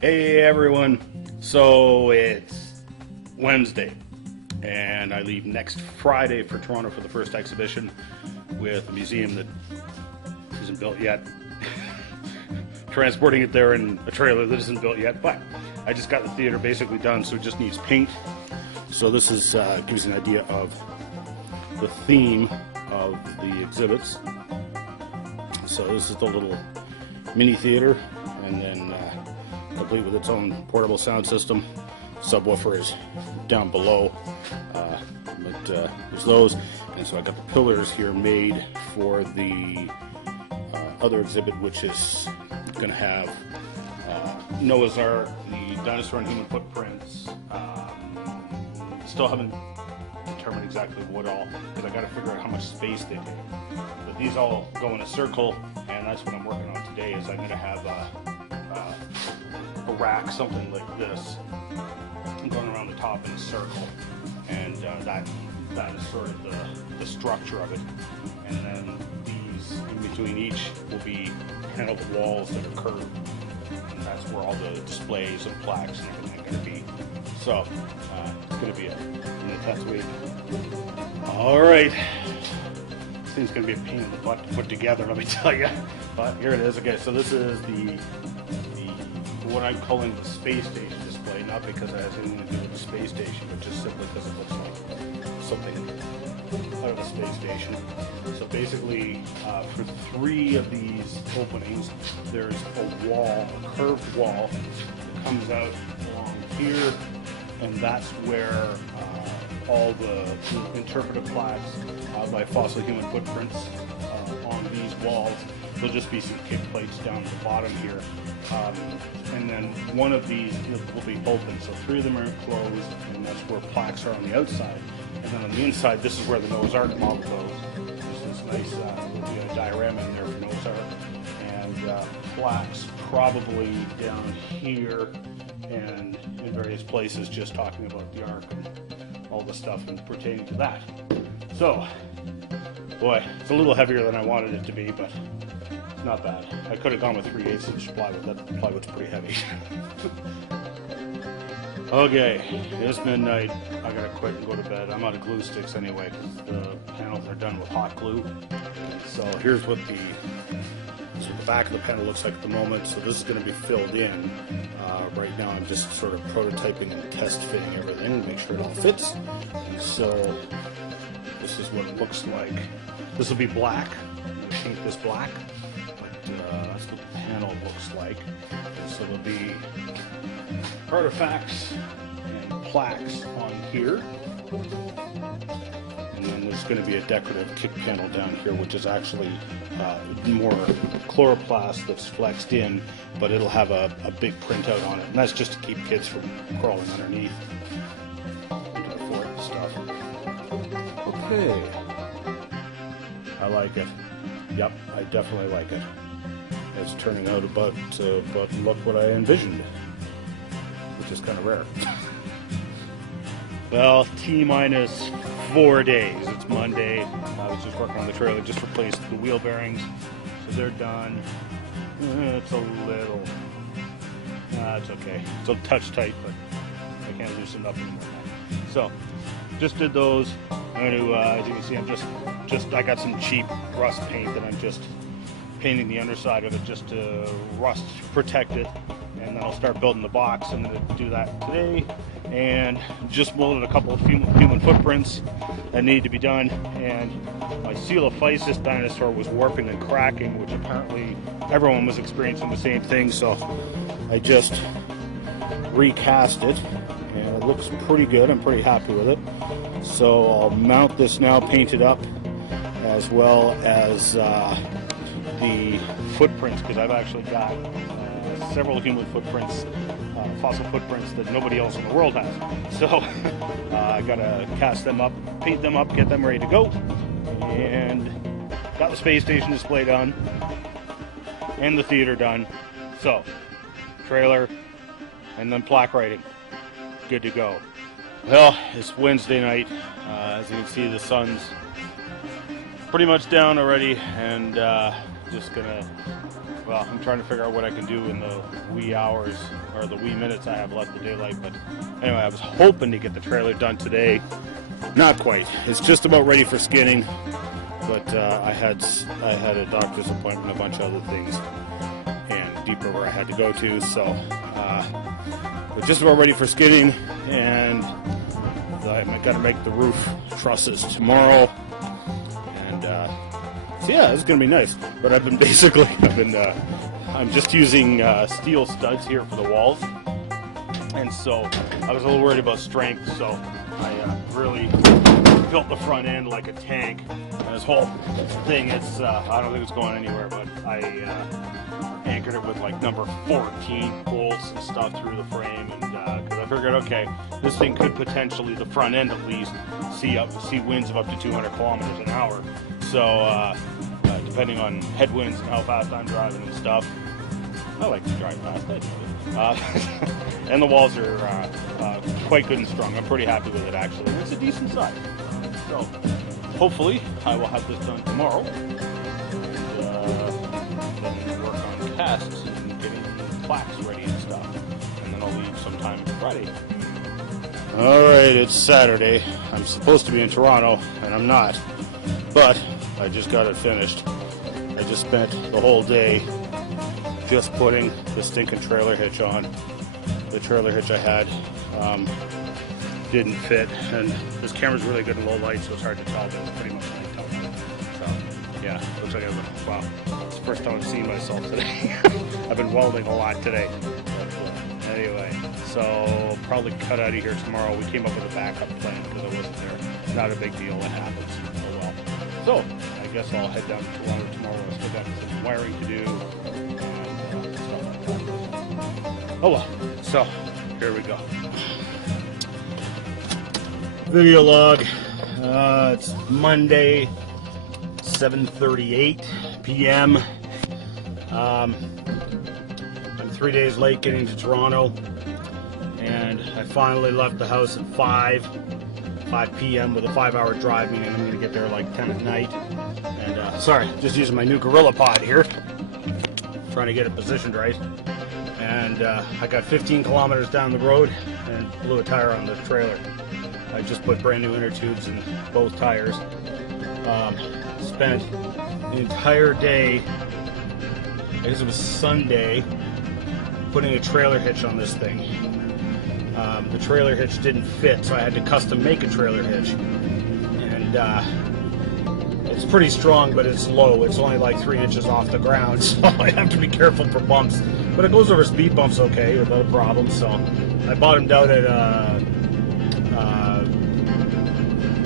Hey everyone, so it's Wednesday and I leave next Friday for Toronto for the first exhibition with a museum that isn't built yet. Transporting it there in a trailer that isn't built yet, but I just got the theater basically done, so it just needs paint. So this is gives you an idea of the theme of the exhibits. So this is the little mini theater, and then complete with its own portable sound system. Subwoofer is down below, but there's those. And so I got the pillars here made for the other exhibit, which is going to have Noah's Ark, the dinosaur and human footprints. Still haven't determined exactly what all, because I got to figure out how much space they take. But these all go in a circle, and that's what I'm working on today. Is I'm going to have a rack, something like this, going around the top in a circle, and that is sort of the structure of it. And then these in between each will be paneled walls that are curved, and that's where all the displays and plaques and everything are going to be. So it's going to be an intense week. All right, this thing's going to be a pain in the butt to put together, let me tell you. But here it is. Okay, so this is the what I'm calling the space station display, not because it has anything to do with the space station, but just simply because it looks like something out of a space station. So basically, for 3 of these openings, there's a wall, a curved wall that comes out along here, and that's where all the interpretive plaques by fossil human footprints on these walls. There'll just be some kick plates down at the bottom here. And then one of these will be open. So 3 of them are closed, and that's where plaques are on the outside. And then on the inside, this is where the Noah's Ark model goes. There's this nice there'll be a diorama in there for Noah's Ark. And plaques probably down here and in various places just talking about the Ark and all the stuff and pertaining to that. So, boy, it's a little heavier than I wanted it to be, but not bad. I could have gone with 3/8 inch plywood. That plywood's pretty heavy. Okay, it's midnight. I gotta quit and go to bed. I'm out of glue sticks anyway because the panels are done with hot glue. So here's what the back of the panel looks like at the moment. So this is going to be filled in. Right now I'm just sort of prototyping and test fitting everything to make sure it all fits. And so this is what it looks like. This will be black. I'm going to paint this black. That's what the panel looks like. And so there'll be artifacts and plaques on here. And then there's going to be a decorative kick panel down here, which is actually more chloroplast that's flexed in, but it'll have a big printout on it. And that's just to keep kids from crawling underneath into the fort and stuff. Okay. I like it. Yep, I definitely like it. It's turning out about look what I envisioned, which is kind of rare. Well, T-minus 4 days. It's Monday. I was just working on the trailer, just replaced the wheel bearings, so they're done. It's a little, it's okay. It's a touch tight, but I can't loosen up anymore. So, just did those. I'm going to, as you can see, I'm just I got some cheap rust paint that I'm just painting the underside of it just to rust protect it, and then I'll start building the box. I'm going to do that today, and just molded a couple of human footprints that need to be done. And my Coelophysis dinosaur was warping and cracking, which apparently everyone was experiencing the same thing, so I just recast it, and it looks pretty good. I'm pretty happy with it. So I'll mount this now, paint it up, as well as the footprints, because I've actually got several human footprints, fossil footprints that nobody else in the world has. So I gotta cast them up, paint them up, get them ready to go, and got the space station display done and the theater done. So trailer and then plaque writing, good to go. Well, it's Wednesday night. As you can see, the sun's pretty much down already, and just gonna well, I'm trying to figure out what I can do in the wee hours or the wee minutes I have left of daylight. But anyway, I was hoping to get the trailer done today. Not quite. It's just about ready for skinning, but I had a doctor's appointment, a bunch of other things, and Deep River I had to go to. So we're just about ready for skinning, and I got to make the roof trusses tomorrow. And so yeah, it's gonna be nice. But I'm just using steel studs here for the walls, and so I was a little worried about strength, so I really built the front end like a tank. And this whole thing, it's I don't think it's going anywhere, but I anchored it with like number 14 bolts and stuff through the frame, and because I figured, okay, this thing could potentially, the front end at least, see winds of up to 200 kilometers an hour. So depending on headwinds and how fast I'm driving and stuff, I like to drive fast, I do. And the walls are quite good and strong. I'm pretty happy with it, actually. It's a decent size. So hopefully I will have this done tomorrow. And work on casts and getting plaques ready and stuff. And then I'll leave sometime Friday. Alright, it's Saturday. I'm supposed to be in Toronto, and I'm not. But I just got it finished. I just spent the whole day just putting the stinking trailer hitch on. The trailer hitch I had didn't fit, and this camera's really good in low light, so it's hard to tell, but it's pretty much nighttime. So yeah, looks like wow, it's the first time I've seen myself today. I've been welding a lot today. But, anyway, so probably cut out of here tomorrow. We came up with a backup plan because I wasn't there. Not a big deal, it happens. Oh well. So I guess I'll head down to Toronto tomorrow. I still got some wiring to do and stuff like that. Oh well. So here we go. Video log. It's Monday, 7:38 p.m. I'm 3 days late getting to Toronto, and I finally left the house at 5 p.m. with a 5-hour drive, meaning I'm going to get there like 10 at night. And sorry, just using my new Gorilla Pod here, trying to get it positioned right. And I got 15 kilometers down the road and blew a tire on the trailer. I just put brand new inner tubes in both tires. Spent the entire day, I guess it was Sunday, putting a trailer hitch on this thing. The trailer hitch didn't fit, so I had to custom make a trailer hitch. And it's pretty strong, but it's low. It's only like 3 inches off the ground, so I have to be careful for bumps. But it goes over speed bumps okay, without a problem. So I bought them down at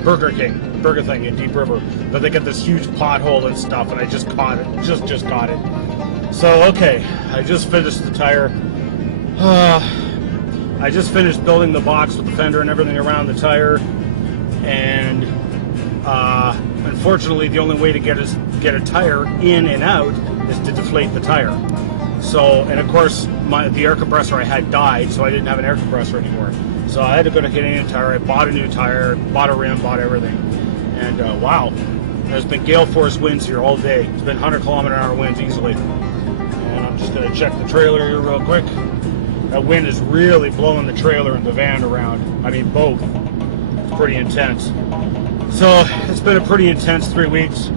Burger Thing in Deep River, but they got this huge pothole and stuff, and I just caught it, just caught it. So okay, I just finished the tire. I just finished building the box with the fender and everything around the tire, and unfortunately, the only way to get a tire in and out is to deflate the tire. So, and of course, the air compressor I had died, so I didn't have an air compressor anymore. So I had to go to Canadian Tire. I bought a new tire, bought a rim, bought everything. And wow, there's been gale force winds here all day. It's been 100 kilometer an hour winds easily. And I'm just going to check the trailer here real quick. That wind is really blowing the trailer and the van around. I mean, both. It's pretty intense. So it's been a pretty intense 3 weeks.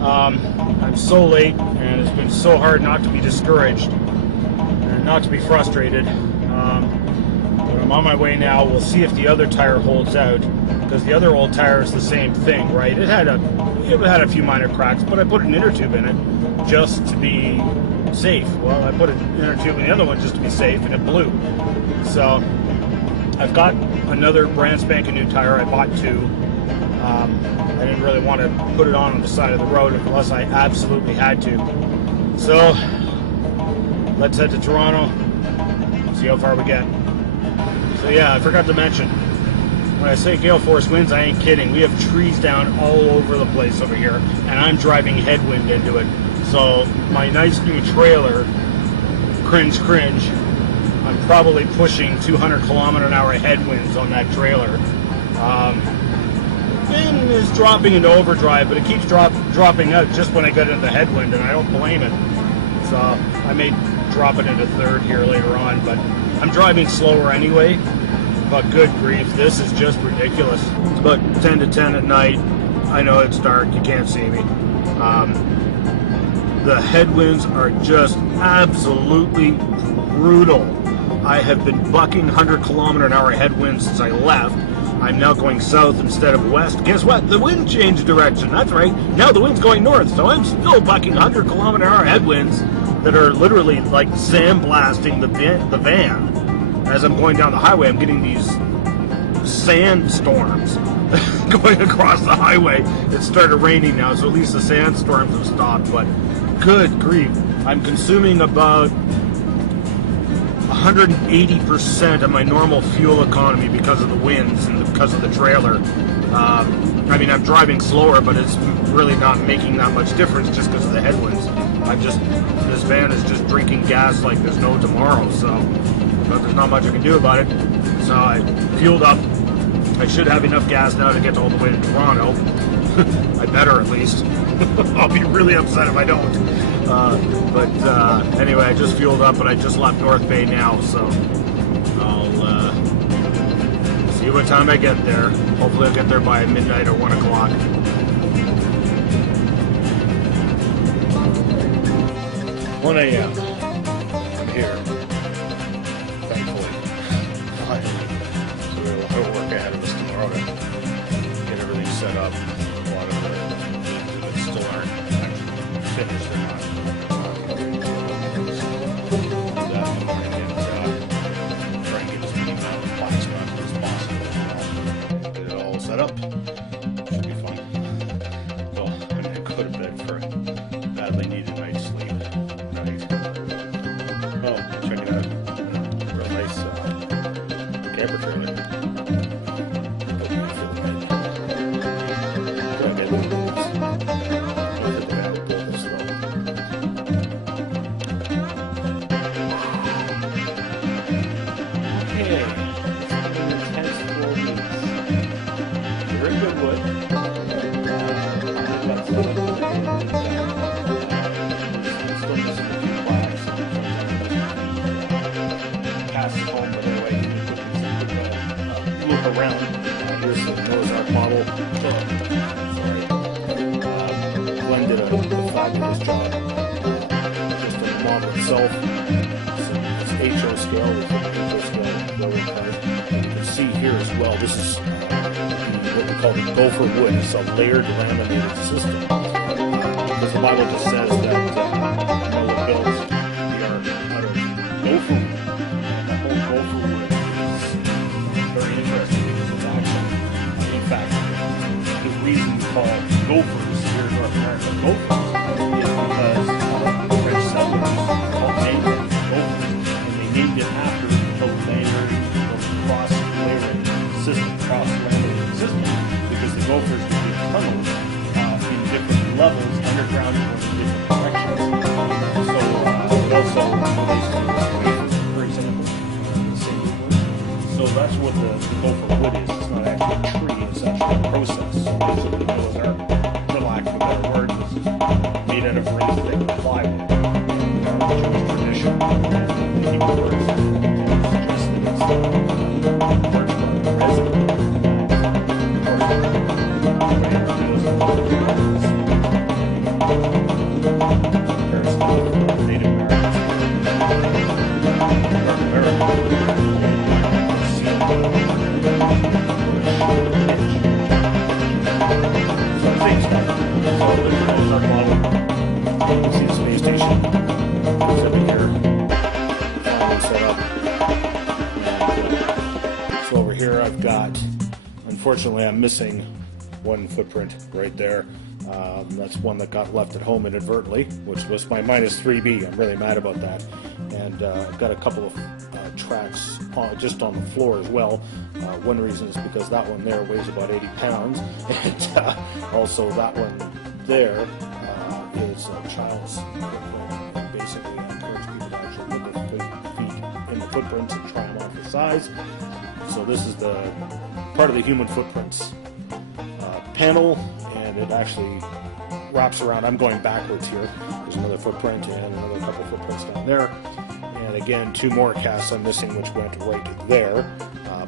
I'm so late, and it's been so hard not to be discouraged and not to be frustrated. But I'm on my way now. We'll see if the other tire holds out, because the other old tire is the same thing, right? It had a few minor cracks, but I put an inner tube in it just to be safe. Well, I put an inner tube in the other one just to be safe, and it blew. So I've got another brand spanking new tire. I bought 2. I didn't really want to put it on the side of the road unless I absolutely had to. So let's head to Toronto, see how far we get. So yeah, I forgot to mention, when I say gale force winds, I ain't kidding. We have trees down all over the place over here, and I'm driving headwind into it. So my nice new trailer, cringe, I'm probably pushing 200 kilometer an hour headwinds on that trailer. Bin is dropping into overdrive, but it keeps dropping out just when I get into the headwind, and I don't blame it. So I may drop it into third here later on, but I'm driving slower anyway. But good grief, this is just ridiculous. It's about 10 to 10 at night. I know it's dark, you can't see me. The headwinds are just absolutely brutal. I have been bucking 100-kilometer-an-hour headwinds since I left. I'm now going south instead of west. Guess what? The wind changed direction. That's right. Now the wind's going north, so I'm still bucking 100-kilometer-an-hour headwinds that are literally like sandblasting the van. As I'm going down the highway, I'm getting these sandstorms going across the highway. It started raining now, so at least the sandstorms have stopped, but good grief. I'm consuming about 180% of my normal fuel economy because of the winds and because of the trailer. I mean, I'm driving slower, but it's really not making that much difference just because of the headwinds. This van is just drinking gas like there's no tomorrow, but there's not much I can do about it. So I fueled up. I should have enough gas now to get all the way to Toronto. I better, at least. I'll be really upset if I don't. Anyway, I just fueled up and I just left North Bay now, so I'll see what time I get there. Hopefully I'll get there by midnight or 1 o'clock. 1 a.m. I'm here, thankfully. Fine. So we have a lot of work ahead of us tomorrow to get everything set up. A lot of the that still aren't actually finished. They're not. Set up. Should be fun. Well, I'm gonna go to bed for a badly needed night's sleep. Right. Oh, check it out. Real nice camper trailer. Goodwood. Still missing a few plaques. Pass it home, but anyway, look around. Here's the Noah's Ark model. Glenn did a fabulous job. Just on the model itself. It's HO scale. It's HO scale. You can see here as well. This is what we call the gopher wood. It's a layered laminated system. Because the Bible just says that Noah built the ark out of gopher wood. And the whole gopher wood is very interesting because it's actually, in fact, the reason we call gophers here in North America gophers is because the French settlers called Canadians gophers, and they named it after the cross-layered system, because the gophers would be tunnels in different levels underground in different directions. So it also relates to wafers, for example, the same wood. So that's what the gopher wood is. It's not actually a tree, it's actually a process. So basically, Noah's Ark, for lack of a better word, this is made out of really thick plywood. The Jewish tradition, the Hebrew words, suggests that it's works from resin. Unfortunately, I'm missing one footprint right there. That's one that got left at home inadvertently, which was my -3B. I'm really mad about that. And I've got a couple of tracks just on the floor as well. One reason is because that one there weighs about 80 pounds. And also that one there is a child's footprint. Basically, I encourage people to actually look at their feet in the footprints and try them on for size. So this is the part of the human footprints panel, and it actually wraps around. I'm going backwards here. There's another footprint and another couple footprints down there. And again, 2 more casts I'm missing, which went right there.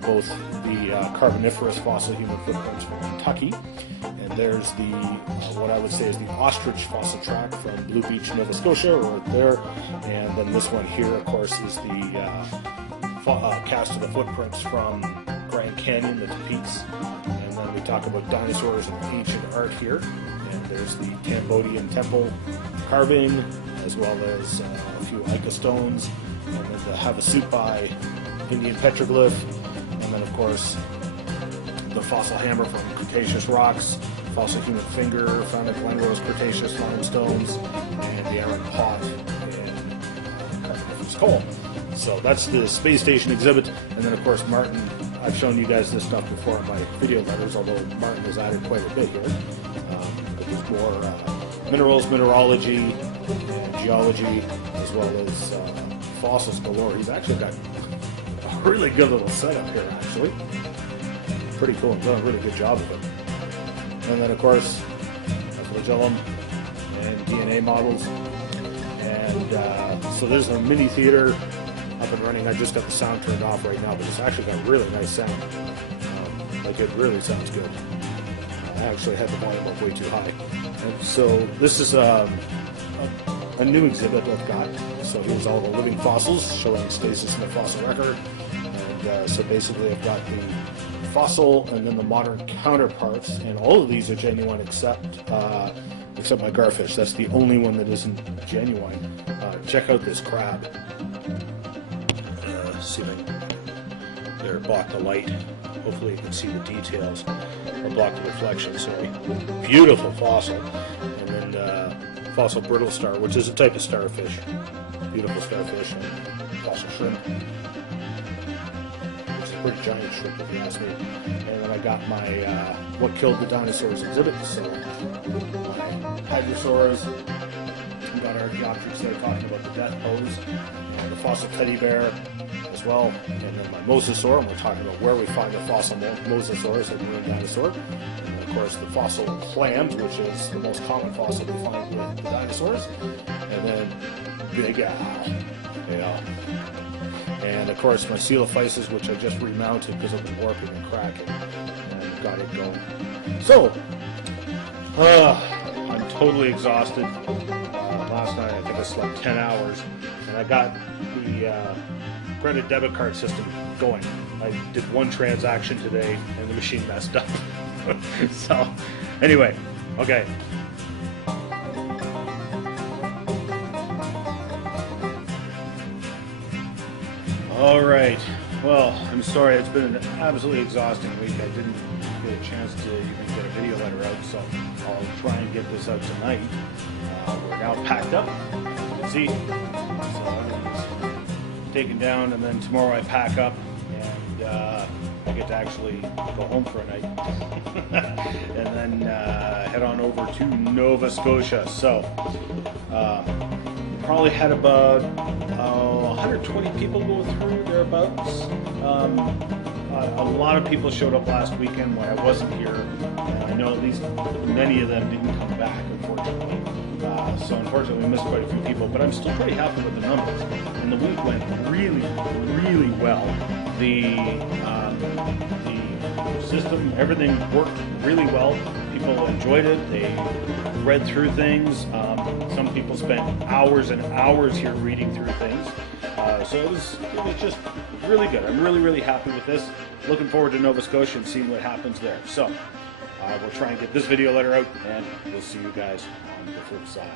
Both the Carboniferous fossil human footprints from Kentucky, and there's the what I would say is the ostrich fossil track from Blue Beach, Nova Scotia, right there. And then this one here, of course, is the cast of the footprints from Grand Canyon, the peaks. And then we talk about dinosaurs and ancient art here. And there's the Cambodian temple carving, as well as a few Ica stones, and then the Havasupai Indian petroglyph, and then of course the fossil hammer from Cretaceous rocks, fossil human finger found at Glenrose Cretaceous limestones, and the iron pot in Carboniferous coal. So that's the space station exhibit. And then of course Martin, I've shown you guys this stuff before in my video letters, although Martin has added quite a bit here. But there's more minerals, mineralogy, geology, as well as fossils galore. He's actually got a really good little setup here, actually. Pretty cool, and done a really good job of it. And then of course, flagellum and DNA models. And so there's a mini theater up and running. I just got the sound turned off right now, but it's actually got really nice sound. Like it really sounds good. I actually had the volume up way too high. And so this is a new exhibit I've got. So here's all the living fossils showing stasis in the fossil record. And so basically I've got the fossil and then the modern counterparts, and all of these are genuine except my garfish. That's the only one that isn't genuine. Check out this crab. See if I can, there, block the light. Hopefully you can see the details, or block the reflection, sorry. Beautiful fossil. And then fossil brittle star, which is a type of starfish. Beautiful starfish. And fossil shrimp. It's a pretty giant shrimp if you ask me. And then I got my What Killed the Dinosaurs exhibit. So my hadrosaurs. We got our archaeopteryx there talking about the death pose. And the fossil teddy bear as well. And then my mosasaur, and we're talking about where we find the fossil mosasaurs and marine dinosaur. And of course the fossil clams, which is the most common fossil we find with the dinosaurs. And then Big Al, you know. And of course my coelophysis, which I just remounted because I've been warping and cracking, and got it going. So, I'm totally exhausted. Last night I think I slept 10 hours, and I got the credit debit card system going. I did one transaction today, and the machine messed up. So, anyway, okay. All right. Well, I'm sorry. It's been an absolutely exhausting week. I didn't get a chance to even get a video letter out, so I'll try and get this out tonight. We're now packed up. You can see. So everything's taken down, and then tomorrow I pack up, and I get to actually go home for a night, and then head on over to Nova Scotia. So probably had about 120 people go through thereabouts. A lot of people showed up last weekend when I wasn't here, and I know at least many of them didn't come back, unfortunately. So unfortunately we missed quite a few people, but I'm still pretty happy with the numbers. And the week went really, really well. The system, everything worked really well. People enjoyed it. They read through things. Some people spent hours and hours here reading through things. So it was just really good. I'm really, really happy with this. Looking forward to Nova Scotia and seeing what happens there. So we'll try and get this video letter out, and we'll see you guys on the flip side.